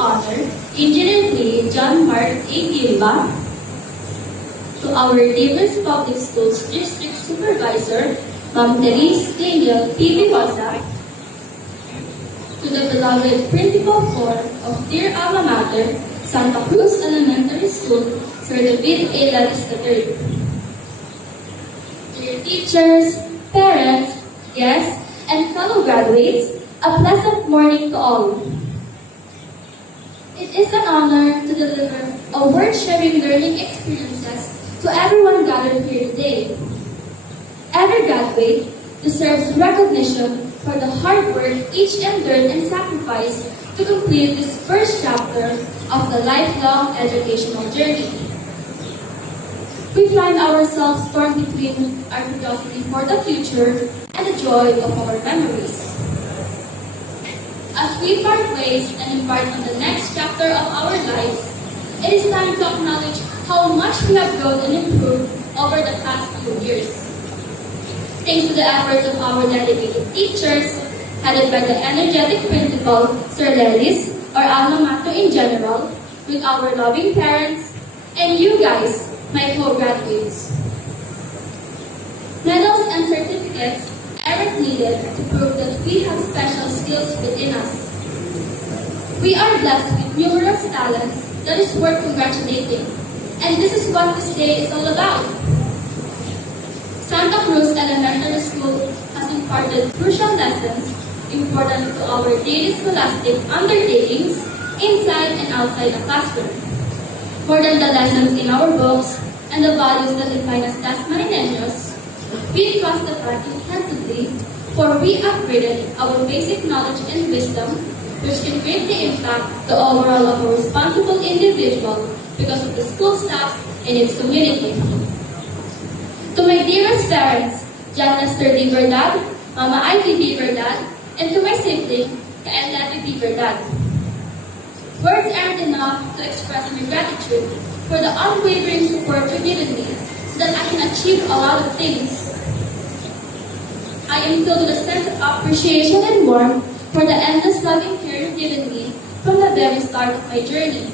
honor Engineer Lee John Mark A. Gilba, to our Davis Public Schools District Supervisor, Ma'am Therese Daniel P. Bihosa, to the beloved Principal 4 of Dear Alma Mater, Santa Cruz Elementary School, Sir David A. Laris III. Dear teachers, parents, guests, and fellow graduates, a pleasant morning to all. It is an honor to deliver a word-sharing learning experiences to everyone gathered here today. Every graduate deserves recognition for the hard work each endured and sacrificed to complete this first chapter of the lifelong educational journey. We find ourselves torn between our curiosity for the future and the joy of our memories. As we part ways and embark on the next chapter of our lives, it is time to acknowledge how much we have grown and improved over the past few years. Thanks to the efforts of our dedicated teachers, headed by the energetic principal, Sir Lelis, or Alma Mater in general, with our loving parents, and you guys, my co-graduates. Medals and certificates aren't needed to prove that we have special skills within us. We are blessed with numerous talents that is worth congratulating, and this is what this day is all about. Santa Cruz Elementary School has imparted crucial lessons important to our daily scholastic undertakings inside and outside the classroom. More than the lessons in our books and the values that define us as Marineños, we crossed the path intensively, for we upgraded our basic knowledge and wisdom, which can greatly impact the overall of a responsible individual because of the school staff and its community. To my dearest parents, John Lester D. Verdad, Mama Ivy D. Verdad, and to my sibling, Kael Levy D. Verdad. Words aren't enough to express my gratitude for the unwavering support you've given me so that I can achieve a lot of things. I am filled with a sense of appreciation and warmth for the endless loving care you've given me from the very start of my journey.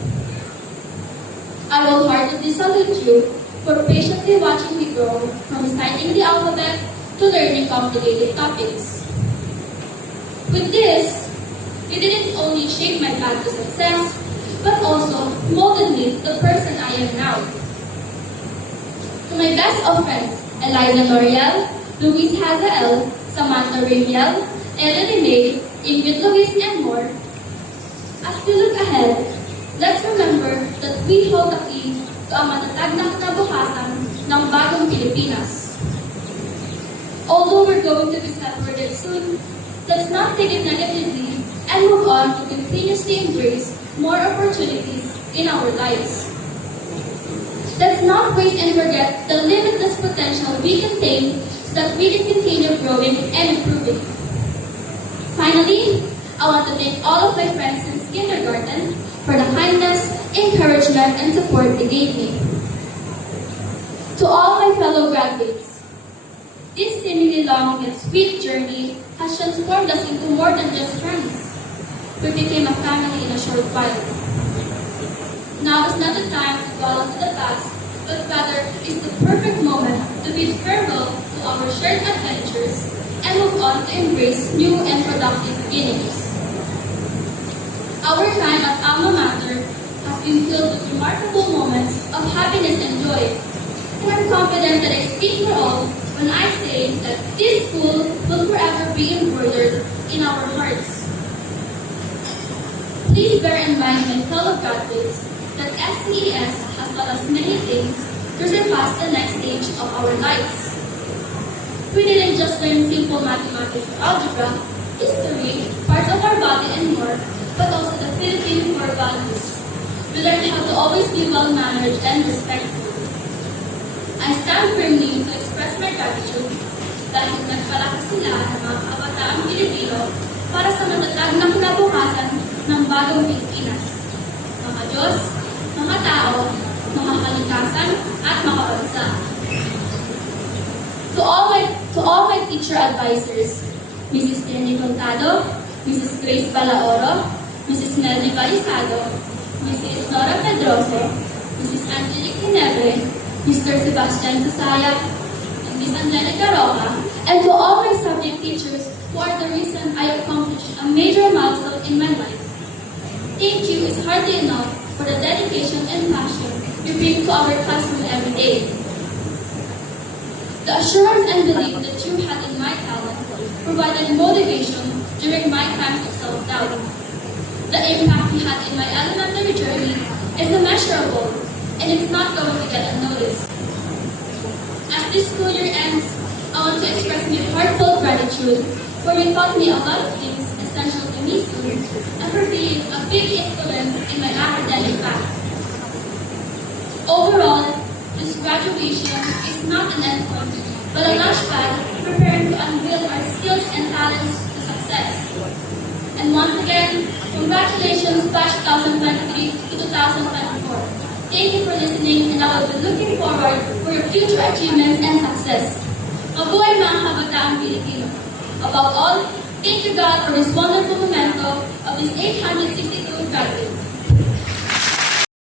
I wholeheartedly salute you for patiently watching me grow from reciting the alphabet to learning complicated topics. With this, you didn't only shape my path to success, but also molded me to the person I am now. To my best of friends, Eliza Noriel, Luis Hazael, Samantha Ramiel, Ellen May, Ingrid Luis, and more, as we look ahead, let's remember that we hold the key to ang matatag na kinabukasan ng bagong Pilipinas. Although we're going to be separated soon, let's not take it negatively and move on to continuously embrace more opportunities in our lives. Let's not waste and forget the limitless potential we contain so that we can continue growing and improving. Finally, I want to thank all of my friends since kindergarten for the kindness, encouragement, and support they gave me. To all my fellow graduates, this seemingly long and sweet journey has transformed us into more than just friends. We became a family in a short while. Now is not the time to dwell into the past, but rather is the perfect moment to bid farewell to our shared adventures and move on to embrace new and productive beginnings. Our time at Alma Mater has been filled with remarkable moments of happiness and joy, and I'm confident that I speak for all when I say that this school will forever be embroidered in our hearts. Please bear in mind, my fellow graduates, that SCES has taught us many things to surpass the next stage of our lives. We didn't just learn simple mathematics or algebra, history, parts of our body, and more, but also the Philippine core values. We learned how to always be well-mannered and respectful. I stand firmly to express my gratitude dahil nagpalakas sila ng mga kabataang Pilipino para sa matatag na kinabukasan ng bagong Pilipinas. Mga Diyos, mga tao, mga kalikasan, at mga bansa. To all my teacher advisors, Mrs. Jenny Contado, Mrs. Grace Balaoro, Mrs. Nelly Balisado, Mrs. Nora Pedroso, Mrs. Angelique Ginebre, Mr. Sebastian Susaya, and Ms. Angelica Roca, and to all my subject teachers who are the reason I accomplished a major milestone in my life. Thank you is hardly enough for the dedication and passion you bring to our classroom every day. The assurance and belief that you had in my talent provided motivation during my times of self-doubt. The impact you had in my elementary journey is immeasurable, and it's not going to get unnoticed. As this school year ends, I want to express my heartfelt gratitude for you taught me a lot of things essential to me soon, and for being a big influence in my academic path. Overall, this graduation is not an endpoint, but a launchpad preparing to unveil our skills and talents to success. And once again, congratulations Batch 2023 to 2024. Thank you for listening, and I will be looking forward for your future achievements and success. Mabuhay mga kabataang Pilipino. Above all, thank you God for this wonderful memento of this 862